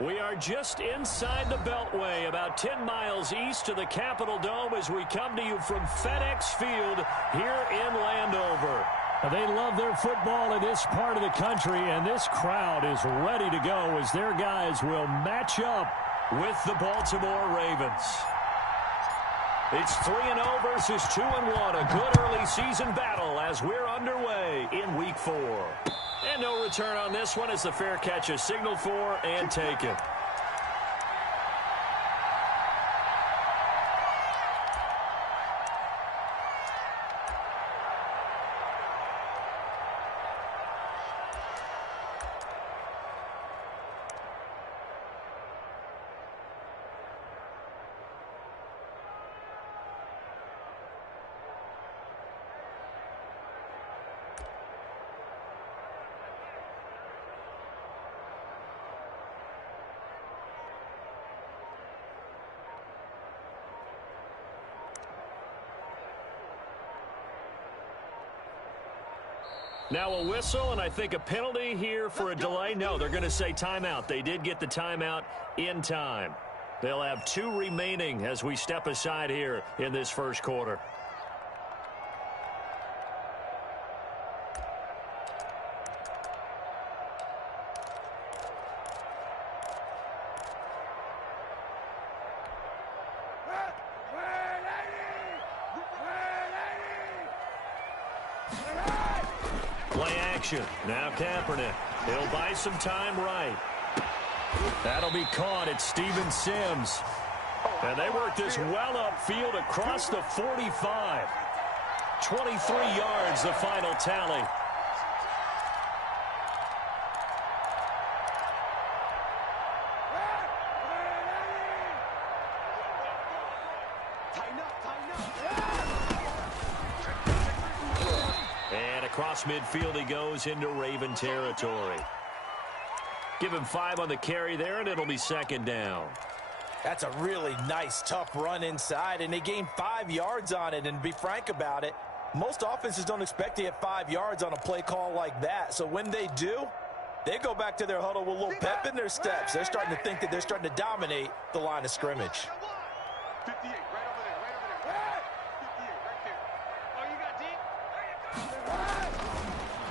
We are just inside the Beltway, about 10 miles east of the Capitol Dome as we come to you from FedEx Field here in Landover. They love their football in this part of the country, and this crowd is ready to go as their guys will match up with the Baltimore Ravens. It's 3-0 versus 2-1, a good early season battle as we're underway in Week 4. And no return on this one as the fair catch is signaled for and taken. Now a whistle, and I think a penalty here for a delay. No, they're going to say timeout. They did get the timeout in time. They'll have 2 remaining as we step aside here in this first quarter. Now Kaepernick. He'll buy some time right. That'll be caught at Steven Sims. And they work this well upfield across the 45. 23 yards, the final tally. Across midfield he goes into Raven territory. Give him 5 on the carry there, and it'll be second down. That's a really nice, tough run inside, and they gained 5 yards on it. And to be frank about it, most offenses don't expect to get 5 yards on a play call like that. So when they do, they go back to their huddle with a little pep in their steps. They're starting to think that they're starting to dominate the line of scrimmage. 58, right over there, right over there. 58, right there. Oh, you got deep?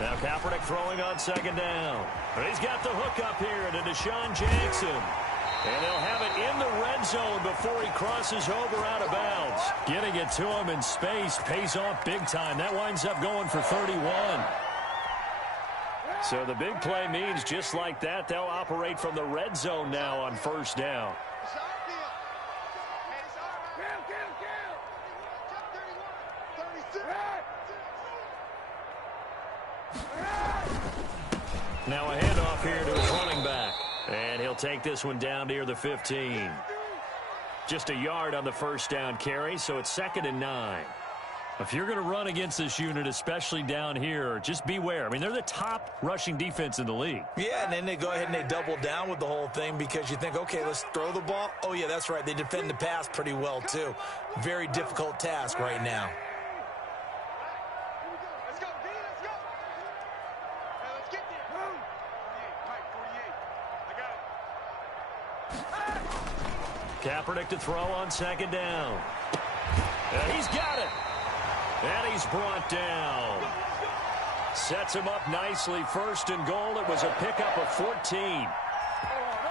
Now Kaepernick throwing on second down. He's got the hook up here to Deshaun Jackson. And they'll have it in the red zone before he crosses over out of bounds. Getting it to him in space pays off big time. That winds up going for 31. So the big play means just like that, they'll operate from the red zone now on first down. Now a handoff here to his running back. And he'll take this one down near the 15. Just a yard on the first down carry, so it's 2nd and 9. If you're going to run against this unit, especially down here, just beware. I mean, they're the top rushing defense in the league. Yeah, and then they go ahead and they double down with the whole thing because you think, okay, let's throw the ball. Oh, yeah, that's right. They defend the pass pretty well, too. Very difficult task right now. Kaepernick to throw on second down. And he's got it. And he's brought down. Sets him up nicely. 1st and goal. It was a pickup of 14.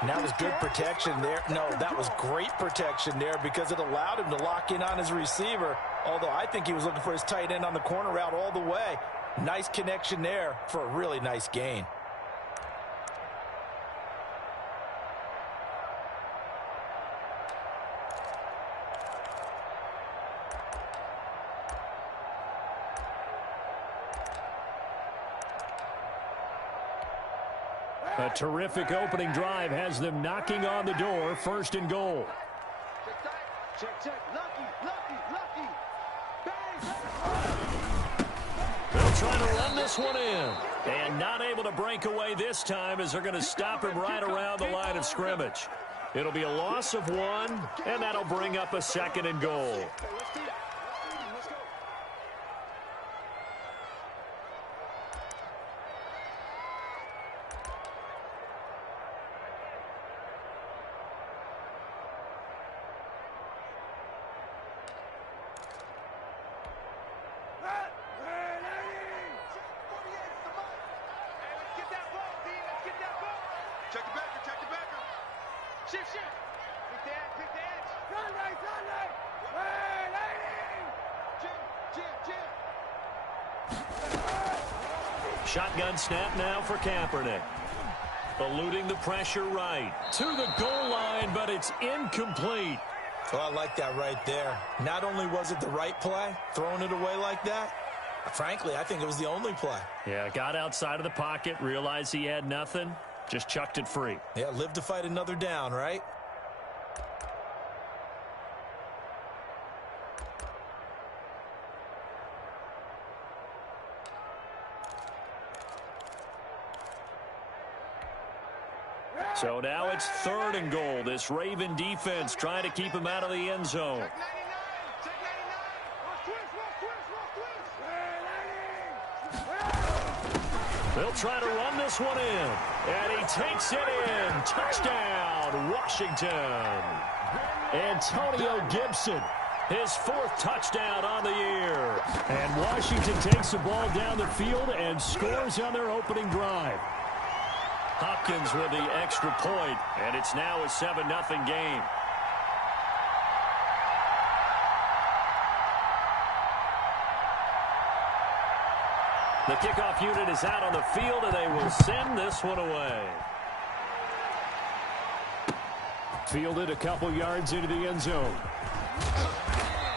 And that was good protection there. No, that was great protection there because it allowed him to lock in on his receiver. Although I think he was looking for his tight end on the corner route all the way. Nice connection there for a really nice gain. A terrific opening drive has them knocking on the door. 1st and goal. Check. Lucky. They'll try to run this one in. And not able to break away this time as they're going to stop him right around the line of scrimmage. It'll be a loss of 1, and that'll bring up a 2nd and goal. Shotgun snap now for Kaepernick. Eluding the pressure right. To the goal line, but it's incomplete. Oh, I like that right there. Not only was it the right play, throwing it away like that, frankly, I think it was the only play. Yeah, got outside of the pocket, realized he had nothing, just chucked it free. Yeah, live to fight another down, right? So now it's 3rd and goal. This Raven defense trying to keep him out of the end zone. They'll try to run this one in. And he takes it in. Touchdown, Washington. Antonio Gibson. His 4th touchdown on the year. And Washington takes the ball down the field and scores on their opening drive. Hopkins with the extra point, and it's now a 7-0 game. The kickoff unit is out on the field, and they will send this one away. Fielded a couple yards into the end zone.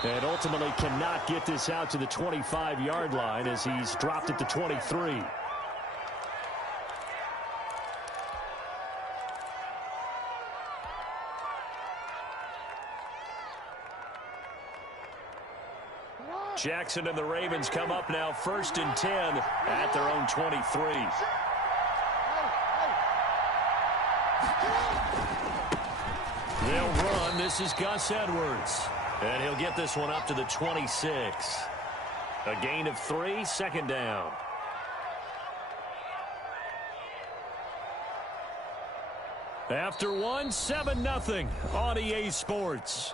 And ultimately cannot get this out to the 25-yard line as he's dropped at the 23. Jackson and the Ravens come up now 1st and 10 at their own 23. They'll run. This is Gus Edwards. And he'll get this one up to the 26. A gain of 3, 2nd down. After one, 7-0 on EA Sports.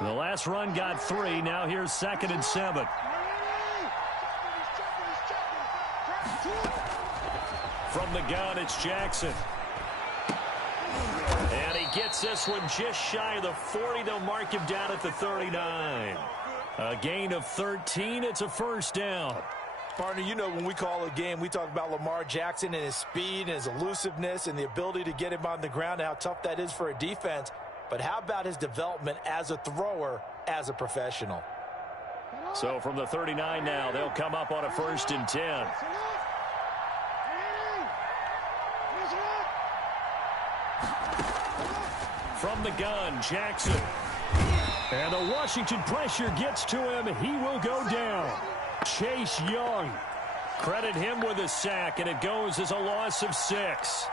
The last run got 3. Now here's 2nd and 7. From the gun, it's Jackson. And he gets this one just shy of the 40. They'll mark him down at the 39. A gain of 13. It's a 1st down. Partner, you know when we call a game, we talk about Lamar Jackson and his speed and his elusiveness and the ability to get him on the ground and how tough that is for a defense. But how about his development as a thrower, as a professional? So from the 39 now, they'll come up on a 1st and 10. From the gun, Jackson. And the Washington pressure gets to him. He will go down. Chase Young. Credit him with a sack, and it goes as a loss of 6.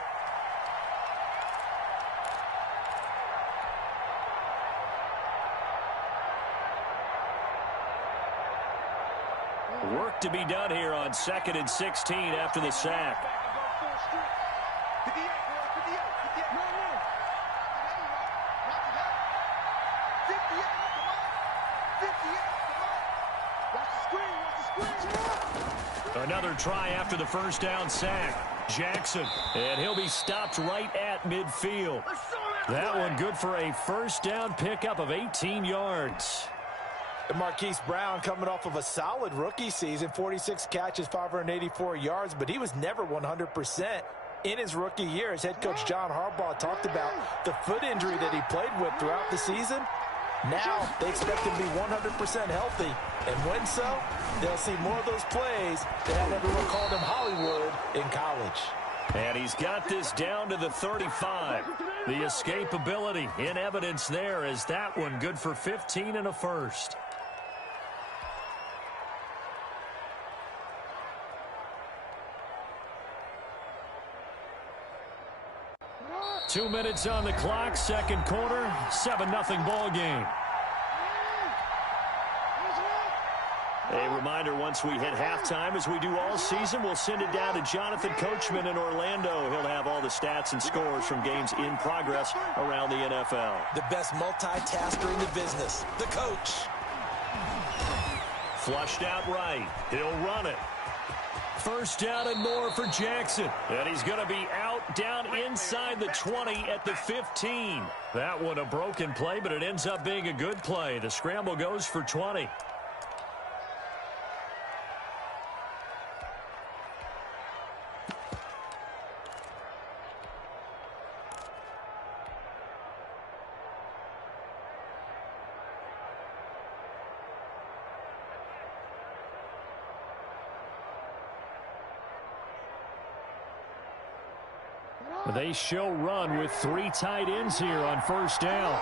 Work to be done here on 2nd and 16 after the sack. Another try after the 1st down sack. Jackson, and he'll be stopped right at midfield. That one good for a 1st down pickup of 18 yards. And Marquise Brown coming off of a solid rookie season, 46 catches, 584 yards, but he was never 100% in his rookie year. As head coach John Harbaugh talked about the foot injury that he played with throughout the season. Now they expect him to be 100% healthy, and when so, they'll see more of those plays that had everyone called him Hollywood in college. And he's got this down to the 35. The escapability in evidence there as that one good for 15 and a 1st. 2 minutes on the clock, 2nd quarter, 7-0 ball game. A reminder, once we hit halftime, as we do all season, we'll send it down to Jonathan Coachman in Orlando. He'll have all the stats and scores from games in progress around the NFL. The best multitasker in the business, the coach. Flushed out right. He'll run it. First down and more for Jackson. And he's going to be out down inside the 20 at the 15. That one a broken play, but it ends up being a good play. The scramble goes for 20. They show run with 3 tight ends here on first down.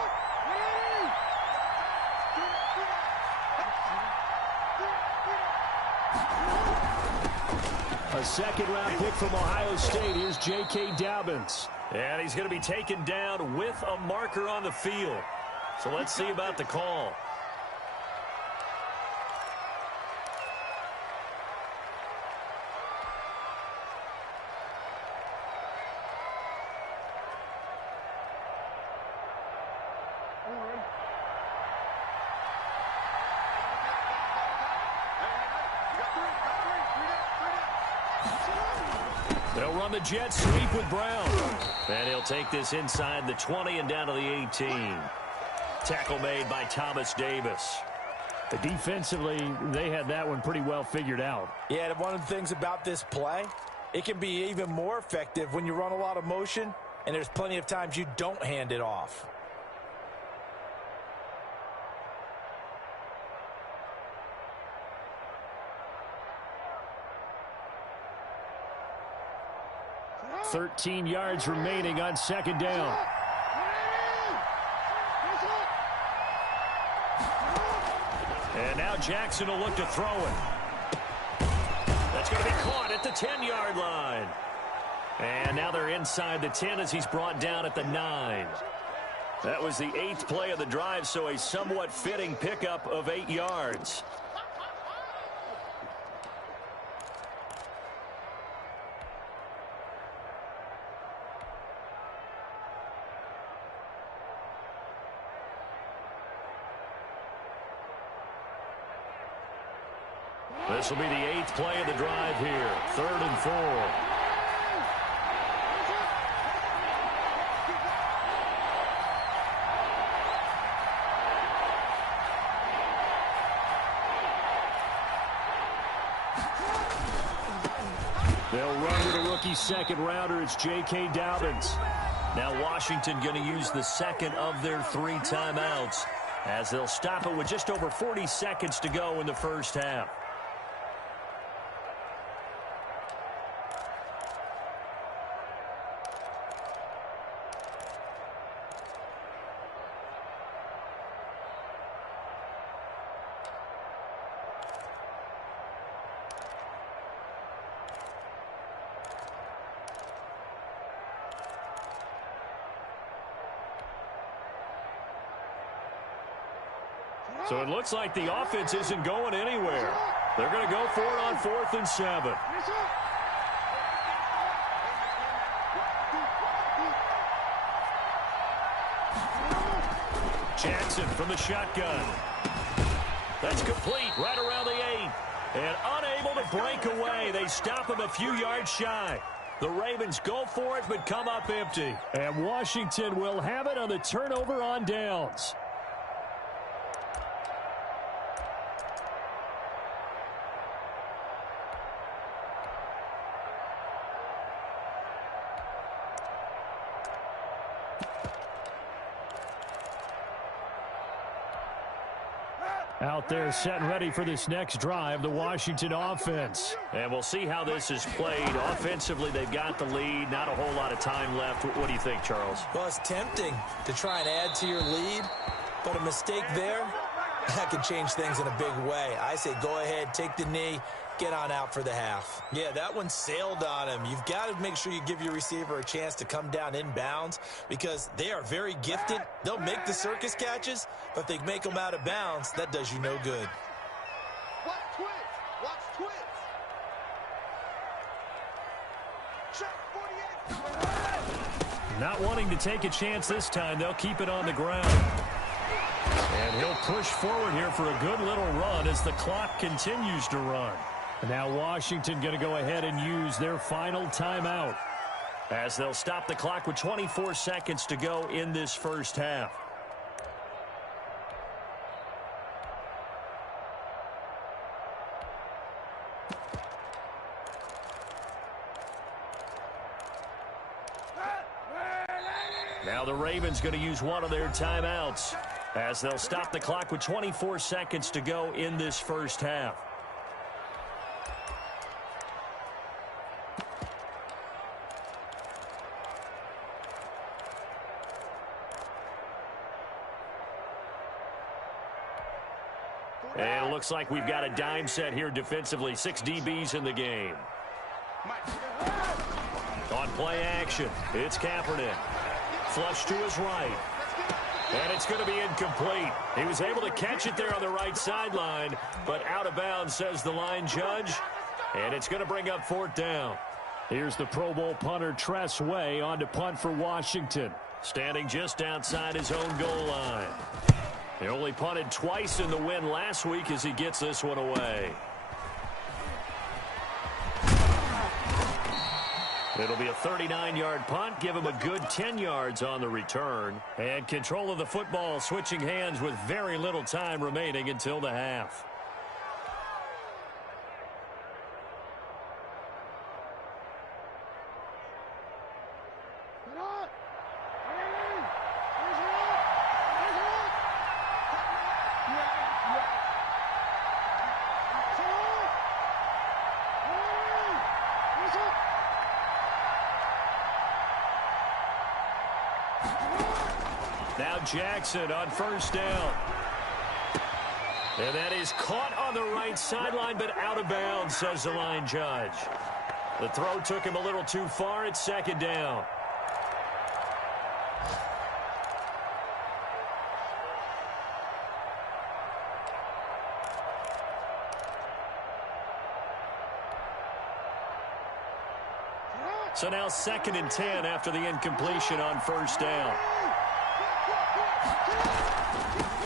A second-round pick from Ohio State. Here's J.K. Dobbins. And he's going to be taken down with a marker on the field. So let's see about the call. They'll run the jet sweep with Brown. And he'll take this inside the 20 and down to the 18. Tackle made by Thomas Davis. Defensively, they had that one pretty well figured out. Yeah, and one of the things about this play, it can be even more effective when you run a lot of motion, and there's plenty of times you don't hand it off. $13 yards remaining on second down. And now Jackson will look to throw it. That's going to be caught at the 10-yard line. And now they're inside the 10 as he's brought down at the 9. That was the 8th play of the drive, so a somewhat fitting pickup of 8 yards. This will be the 8th play of the drive here. 3rd and 4. They'll run with a rookie second rounder. It's J.K. Dobbins. Now Washington going to use the second of their 3 timeouts as they'll stop it with just over 40 seconds to go in the first half. So it looks like the offense isn't going anywhere. They're going to go for it on 4th and 7. Jackson from the shotgun. That's complete right around the 8. And unable to break away. They stop him a few yards shy. The Ravens go for it but come up empty. And Washington will have it on the turnover on downs. Out there set and ready for this next drive, the Washington offense. And we'll see how this is played. Offensively, they've got the lead. Not a whole lot of time left. What do you think, Charles? Well, it's tempting to try and add to your lead, but a mistake there, that could change things in a big way. I say go ahead, take the knee, get on out for the half. Yeah, that one sailed on him. You've got to make sure you give your receiver a chance to come down inbounds because they are very gifted. They'll make the circus catches, but if they make them out of bounds, that does you no good. Watch twins. Watch twins. Check 48. Not wanting to take a chance this time, they'll keep it on the ground. And he'll push forward here for a good little run as the clock continues to run. And now Washington going to go ahead and use their final timeout, as they'll stop the clock with 24 seconds to go in this first half. Now the Ravens going to use one of their timeouts, as they'll stop the clock with 24 seconds to go in this first half. And it looks like we've got a dime set here defensively. 6 DBs in the game. On play action, it's Kaepernick. Flush to his right. And it's going to be incomplete. He was able to catch it there on the right sideline, but out of bounds, says the line judge. And it's going to bring up 4th down. Here's the Pro Bowl punter Tress Way on to punt for Washington, standing just outside his own goal line. He only punted twice in the win last week as he gets this one away. It'll be a 39-yard punt, give him a good 10 yards on the return. And control of the football switching hands with very little time remaining until the half. Now Jackson on 1st down. And that is caught on the right sideline, but out of bounds, says the line judge. The throw took him a little too far. It's 2nd down. So now 2nd and 10 after the incompletion on 1st down.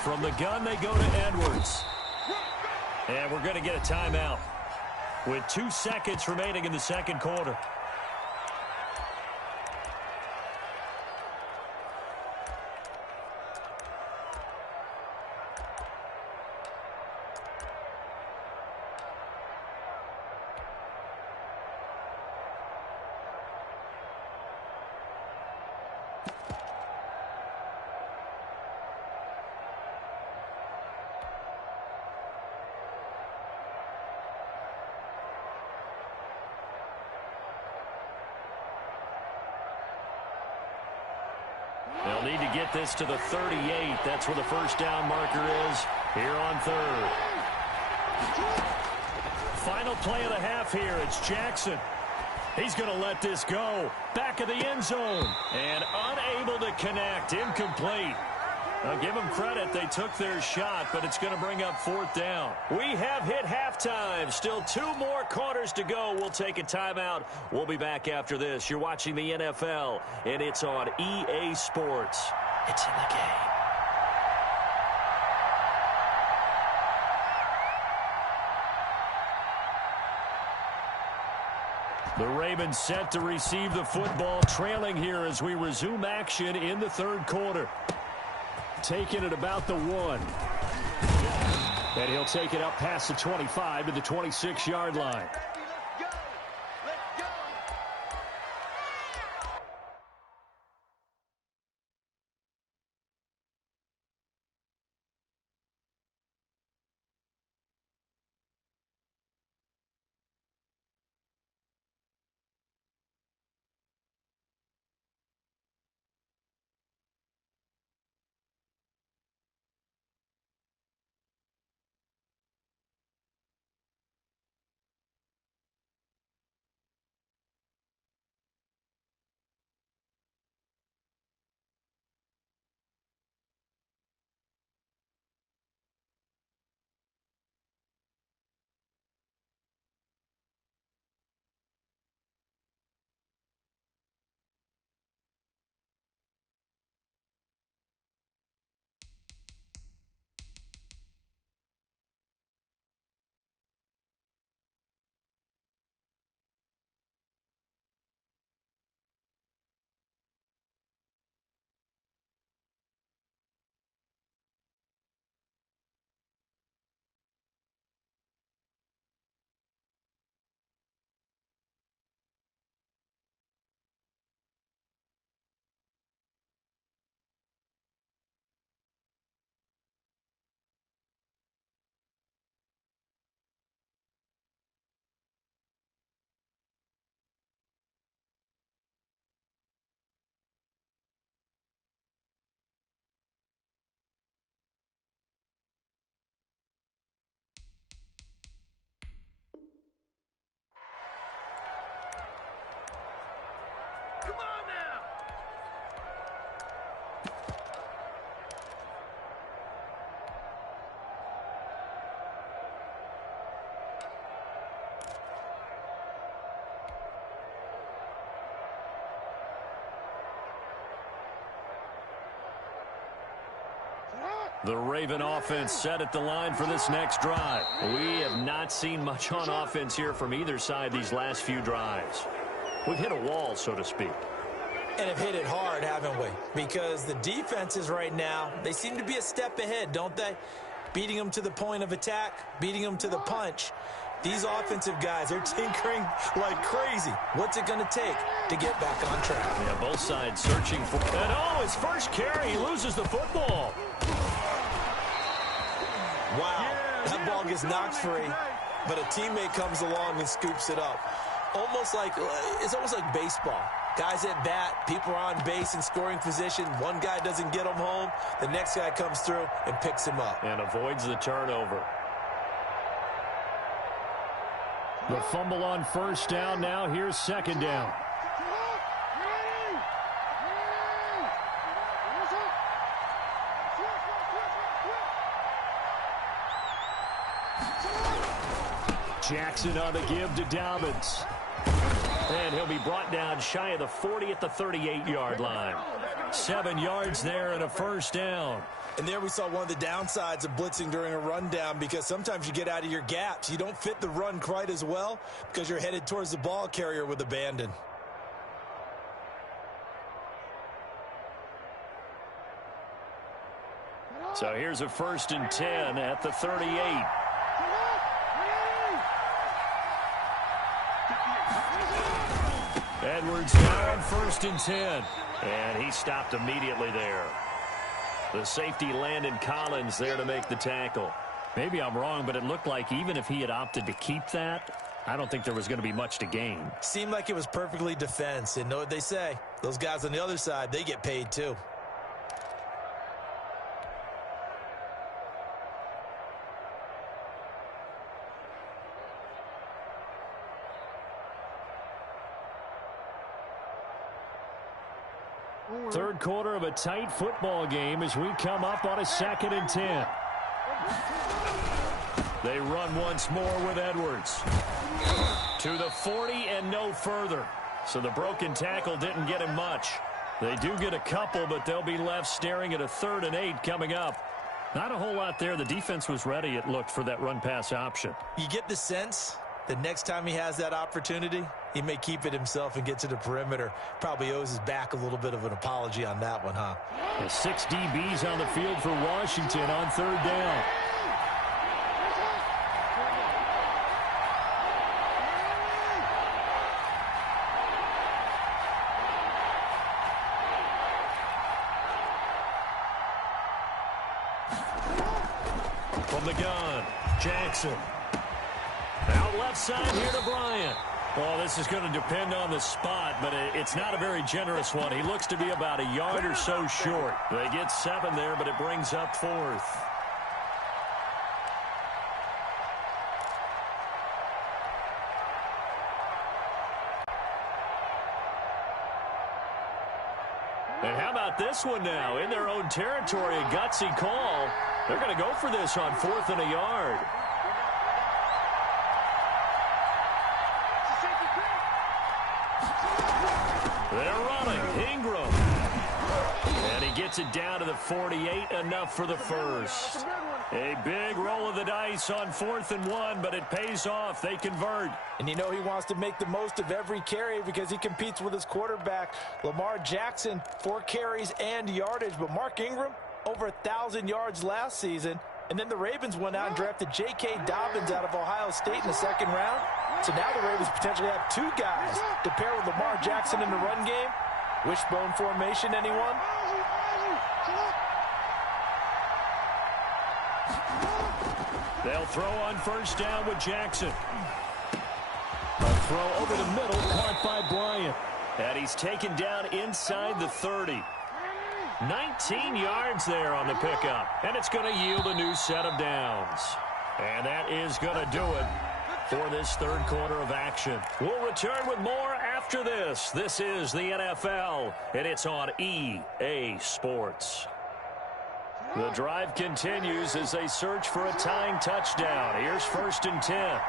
From the gun, they go to Edwards. And we're going to get a timeout with 2 seconds remaining in the second quarter. They'll need to get this to the 38. That's where the 1st down marker is here on 3rd. Final play of the half here. It's Jackson. He's going to let this go. Back of the end zone. And unable to connect. Incomplete. Now, give them credit. They took their shot, but it's going to bring up 4th down. We have hit halftime. Still 2 more quarters to go. We'll take a timeout. We'll be back after this. You're watching the NFL, and it's on EA Sports. It's in the game. The Ravens set to receive the football, trailing here as we resume action in the 3rd quarter. Taking it about the 1. And he'll take it up past the 25 to the 26-yard line. The Raven offense set at the line for this next drive. We have not seen much on offense here from either side these last few drives. We've hit a wall, so to speak. And have hit it hard, haven't we? Because the defenses right now, they seem to be a step ahead, don't they? Beating them to the point of attack, beating them to the punch. These offensive guys, they're tinkering like crazy. What's it going to take to get back on track? Yeah, both sides searching for... And oh, his first carry, he loses the football. Wow, that ball gets knocked free, but a teammate comes along and scoops it up. It's almost like baseball. Guys at bat, people are on base in scoring position. One guy doesn't get him home. The next guy comes through and picks him up. And avoids the turnover. The fumble on first down. Now here's second down. Jackson on the give to Dobbins. And he'll be brought down shy of the 40 at the 38-yard line. 7 yards there and a first down. And there we saw one of the downsides of blitzing during a rundown, because sometimes you get out of your gaps. You don't fit the run quite as well because you're headed towards the ball carrier with abandon. So here's a 1st and 10 at the 38. Edwards now on 1st and 10. And he stopped immediately there. The safety Landon Collins there to make the tackle. Maybe I'm wrong, but it looked like even if he had opted to keep that, I don't think there was going to be much to gain. Seemed like it was perfectly defense. And know what they say? Those guys on the other side, they get paid too. Third quarter of a tight football game as we come up on a 2nd and 10. They run once more with Edwards. To the 40 and no further. So the broken tackle didn't get him much. They do get a couple, but they'll be left staring at a 3rd and 8 coming up. Not a whole lot there. The defense was ready, it looked, for that run-pass option. You get the sense that next time he has that opportunity, he may keep it himself and get to the perimeter. Probably owes his back a little bit of an apology on that one, huh? The 6 DBs on the field for Washington on 3rd down. From the gun, Jackson. Out left side here to Bryant. Well, this is going to depend on the spot, but it's not a very generous one. He looks to be about a yard or so short. They get 7 there, but it brings up 4th. And how about this one now? In their own territory, a gutsy call. They're going to go for this on 4th and a yard. They're running. Ingram. And he gets it down to the 48, enough for the first. A big roll of the dice on 4th and 1, but it pays off. They convert. And you know he wants to make the most of every carry because he competes with his quarterback, Lamar Jackson, 4 carries and yardage. But Mark Ingram, over 1,000 yards last season. And then the Ravens went out and drafted J.K. Dobbins out of Ohio State in the 2nd round. So now the Ravens potentially have 2 guys to pair with Lamar Jackson in the run game. Wishbone formation, anyone? They'll throw on 1st down with Jackson. A throw over the middle, caught by Bryant. And he's taken down inside the 30. 19 yards there on the pickup. And it's going to yield a new set of downs. And that is going to do it for this 3rd quarter of action. We'll return with more after this. This is the NFL, and it's on EA Sports. The drive continues as they search for a tying touchdown. Here's 1st and 10.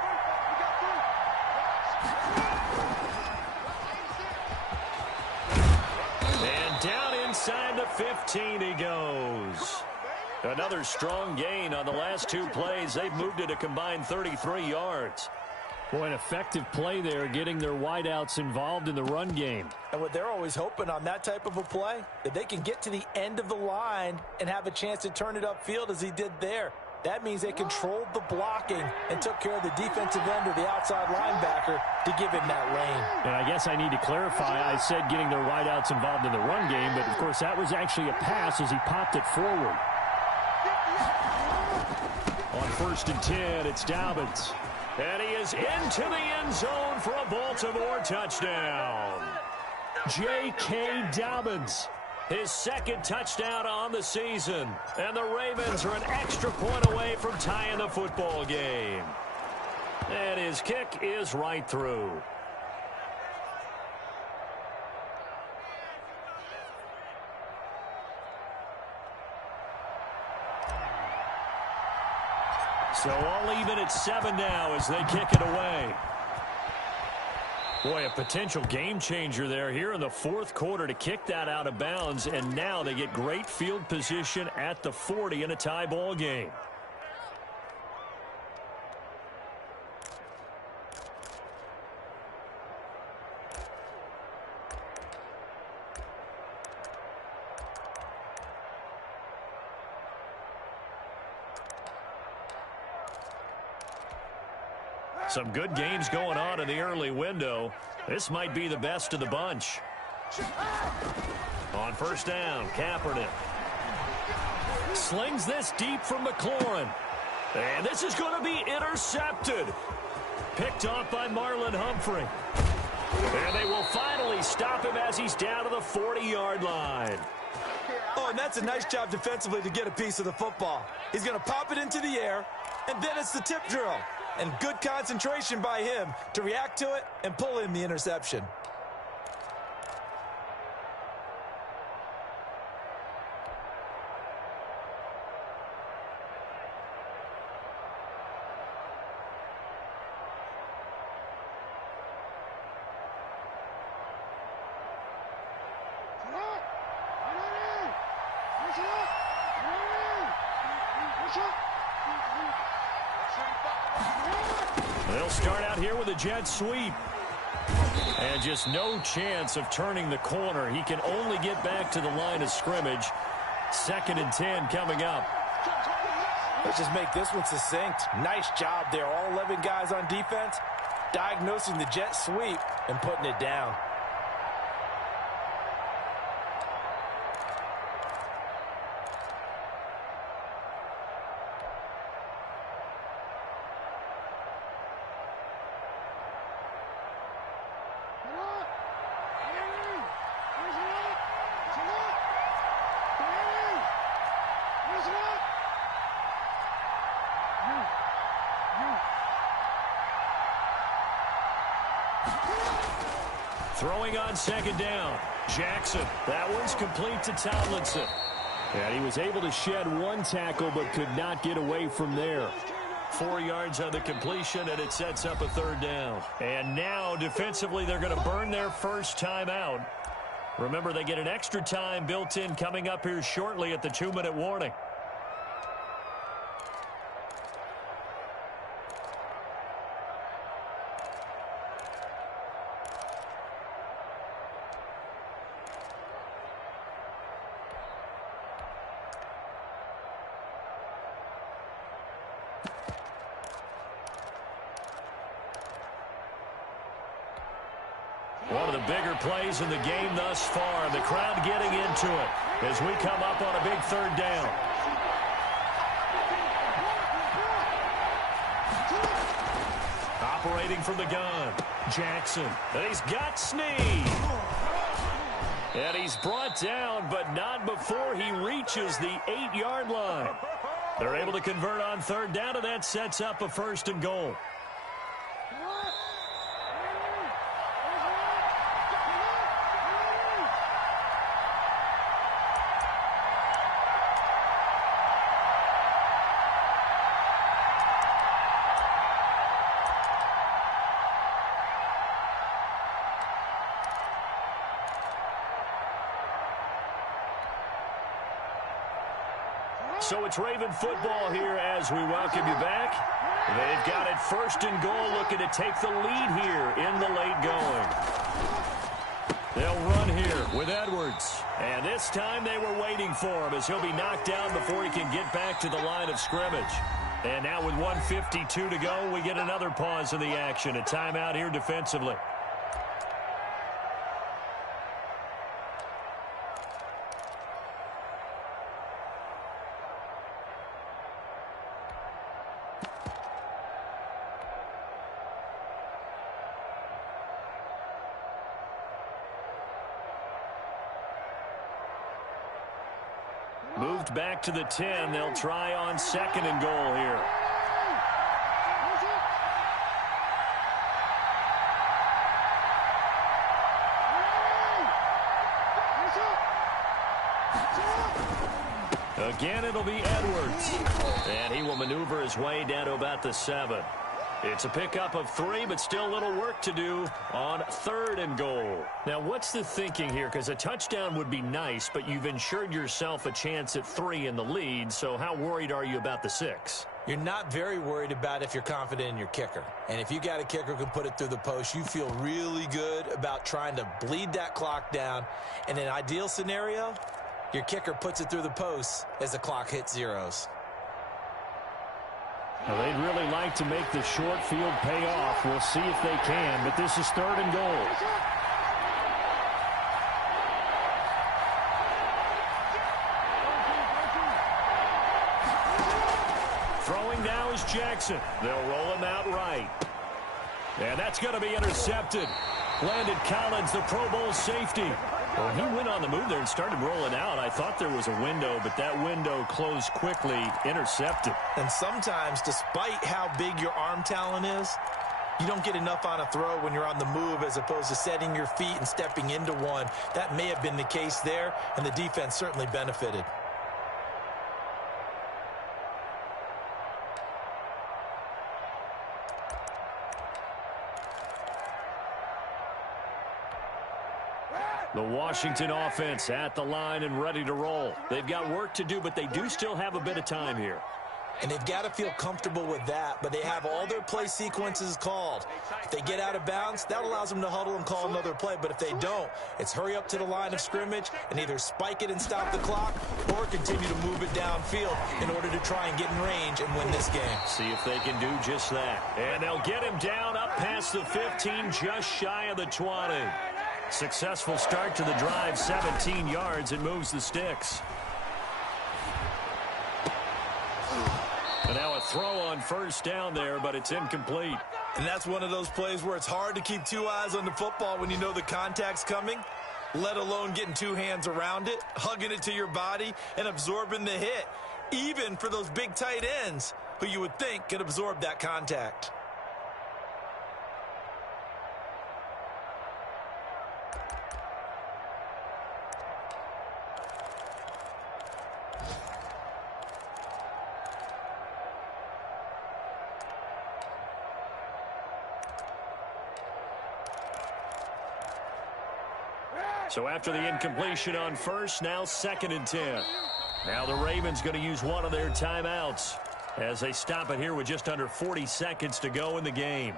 And down inside the 15 he goes. Another strong gain on the last two plays. They've moved it a combined 33 yards. Boy, an effective play there, getting their wideouts involved in the run game. And what they're always hoping on that type of a play, that they can get to the end of the line and have a chance to turn it upfield as he did there. That means they controlled the blocking and took care of the defensive end or the outside linebacker to give him that lane. And I guess I need to clarify, I said getting their wideouts involved in the run game, but of course that was actually a pass as he popped it forward. On 1st and 10, it's Dobbins. And he is into the end zone for a Baltimore touchdown. J.K. Dobbins, his second touchdown on the season. And the Ravens are an extra point away from tying the football game. And his kick is right through. So all even at 7 now as they kick it away. Boy, a potential game changer there here in the fourth quarter to kick that out of bounds. And now they get great field position at the 40 in a tie ball game. Some good games going on in the early window. This might be the best of the bunch. On 1st down, Kaepernick slings this deep from McLaurin. And this is going to be intercepted. Picked off by Marlon Humphrey. And they will finally stop him as he's down to the 40-yard line. Oh, and that's a nice job defensively to get a piece of the football. He's going to pop it into the air, and then it's the tip drill. And good concentration by him to react to it and pull in the interception. They'll start out here with a jet sweep. And just no chance of turning the corner. He can only get back to the line of scrimmage. 2nd and 10 coming up. Let's just make this one succinct. Nice job there. All 11 guys on defense diagnosing the jet sweep and putting it down. Throwing on 2nd down. Jackson. That one's complete to Tomlinson. And he was able to shed one tackle but could not get away from there. 4 yards on the completion, and it sets up a 3rd down. And now, defensively, they're going to burn their first time out. Remember, they get an extra time built in coming up here shortly at the 2-minute warning. One of the bigger plays in the game thus far. The crowd getting into it as we come up on a big 3rd down. Operating from the gun, Jackson. And he's got Snead. And he's brought down, but not before he reaches the 8-yard line. They're able to convert on 3rd down, and that sets up a 1st and goal. So it's Raven football here as we welcome you back. They've got it first and goal, looking to take the lead here in the late going. They'll run here with Edwards. And this time they were waiting for him as he'll be knocked down before he can get back to the line of scrimmage. And now with 1:52 to go, we get another pause in the action. A timeout here defensively. Moved back to the 10. They'll try on second and goal here. Again, it'll be Edwards. And he will maneuver his way down to about the 7. It's a pickup of 3, but still a little work to do on third and goal. Now, what's the thinking here? Because a touchdown would be nice, but you've ensured yourself a chance at 3 in the lead, so how worried are you about the 6? You're not very worried about if you're confident in your kicker. And if you got a kicker who can put it through the post, you feel really good about trying to bleed that clock down. In an ideal scenario, your kicker puts it through the post as the clock hits zeros. Well, they'd really like to make the short field pay off. We'll see if they can, but this is third and goal. Throwing now is Jackson. They'll roll him out right. And that's going to be intercepted. Landon Collins, the Pro Bowl safety. Well, he went on the move there and started rolling out. I thought there was a window, but that window closed quickly, intercepted. And sometimes, despite how big your arm talent is, you don't get enough on a throw when you're on the move as opposed to setting your feet and stepping into one. That may have been the case there, and the defense certainly benefited. The Washington offense at the line and ready to roll. They've got work to do, but they do still have a bit of time here. And they've got to feel comfortable with that, but they have all their play sequences called. If they get out of bounds, that allows them to huddle and call another play. But if they don't, it's hurry up to the line of scrimmage and either spike it and stop the clock or continue to move it downfield in order to try and get in range and win this game. See if they can do just that. And they'll get him down up past the 15, just shy of the 20. Successful start to the drive, 17 yards, and moves the sticks. And now a throw on first down there, but it's incomplete. And that's one of those plays where it's hard to keep two eyes on the football when you know the contact's coming, let alone getting two hands around it, hugging it to your body, and absorbing the hit, even for those big tight ends who you would think could absorb that contact. So after the incompletion on first, now second and 10. Now the Ravens going to use one of their timeouts as they stop it here with just under 40 seconds to go in the game.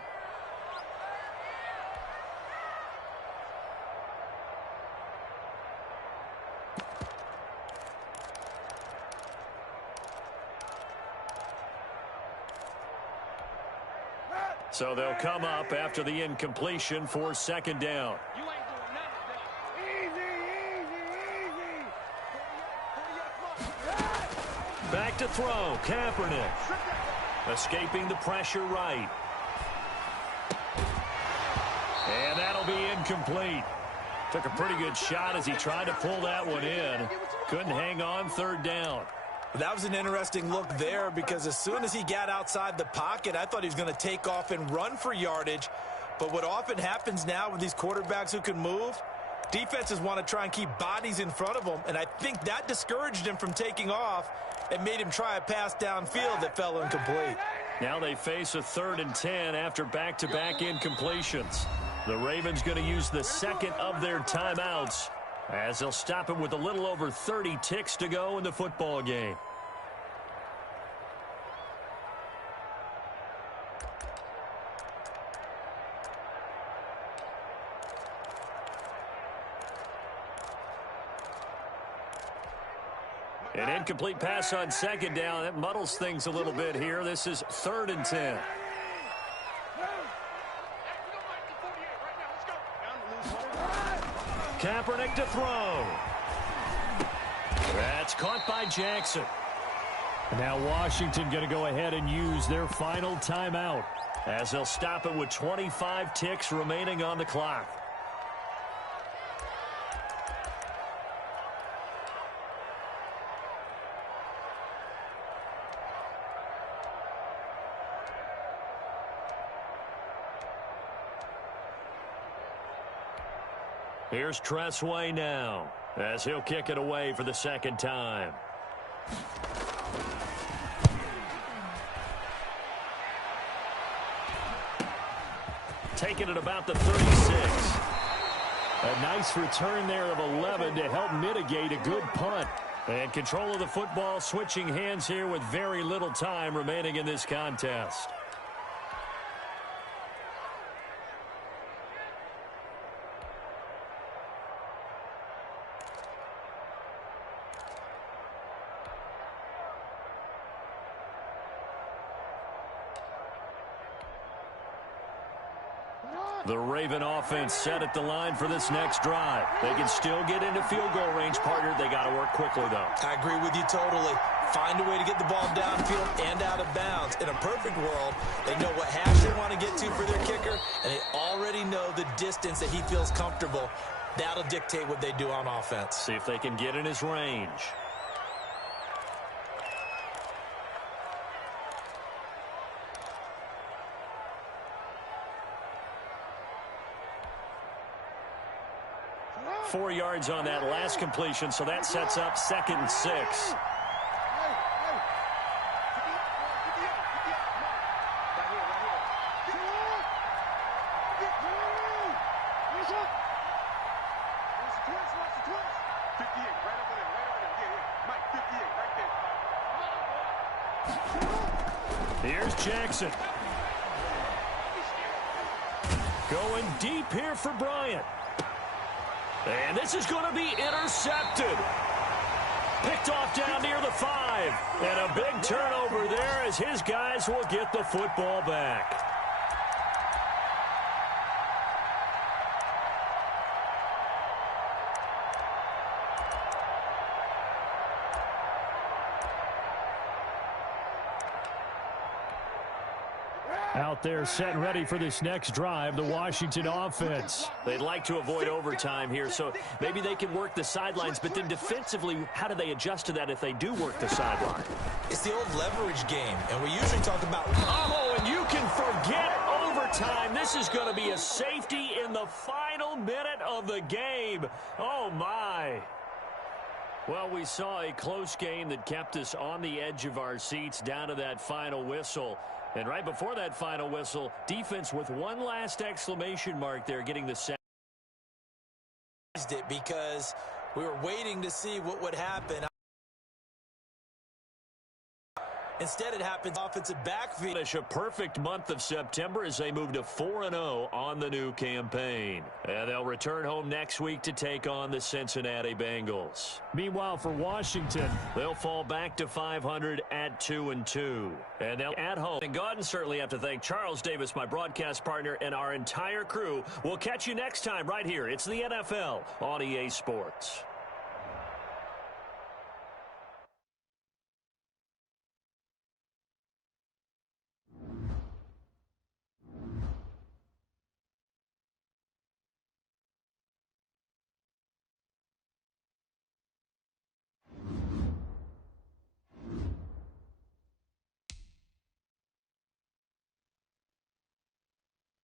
So they'll come up after the incompletion for second down. Back to throw, Kaepernick. Escaping the pressure right. And that'll be incomplete. Took a pretty good shot as he tried to pull that one in. Couldn't hang on, third down. That was an interesting look there because as soon as he got outside the pocket, I thought he was going to take off and run for yardage. But what often happens now with these quarterbacks who can move, defenses want to try and keep bodies in front of them, and I think that discouraged him from taking off and made him try a pass downfield that fell incomplete. Now they face a third and 10 after back-to-back incompletions. The Ravens going to use the second of their timeouts as they'll stop it with a little over 30 ticks to go in the football game. An incomplete pass on second down. That muddles things a little bit here. This is 3rd and 10. Kaepernick to throw. That's caught by Jackson. Now Washington going to go ahead and use their final timeout, as they'll stop it with 25 ticks remaining on the clock. Here's Tressway now, as he'll kick it away for the second time. Taking it about the 36. A nice return there of 11 to help mitigate a good punt. And control of the football switching hands here with very little time remaining in this contest. The Raven offense set at the line for this next drive. They can still get into field goal range, partner. They got to work quickly, though. I agree with you totally. Find a way to get the ball downfield and out of bounds. In a perfect world, they know what hash they want to get to for their kicker, and they already know the distance that he feels comfortable. That'll dictate what they do on offense. See if they can get in his range. .4 yards on that last completion, so that sets up 2nd and 6. Here's Jackson. Going deep here for Bryant. And this is going to be intercepted. Picked off down near the 5. And a big turnover there as his guys will get the football back. Out there set and ready for this next drive, the Washington offense. They'd like to avoid overtime here, so maybe they can work the sidelines, but then defensively, how do they adjust to that if they do work the sideline? It's the old leverage game, and we usually talk about... Oh, and you can forget overtime. This is going to be a safety in the final minute of the game. Oh, my. Well, we saw a close game that kept us on the edge of our seats down to that final whistle. And right before that final whistle, defense with one last exclamation mark there, getting the sack. Because we were waiting to see what would happen. Instead, it happens offensive backfield. Finish a perfect month of September as they move to 4-0 on the new campaign. And they'll return home next week to take on the Cincinnati Bengals. Meanwhile, for Washington, they'll fall back to 500 at 2-2. And they'll at home. And God, and certainly have to thank Charles Davis, my broadcast partner, and our entire crew. We'll catch you next time right here. It's the NFL on EA Sports.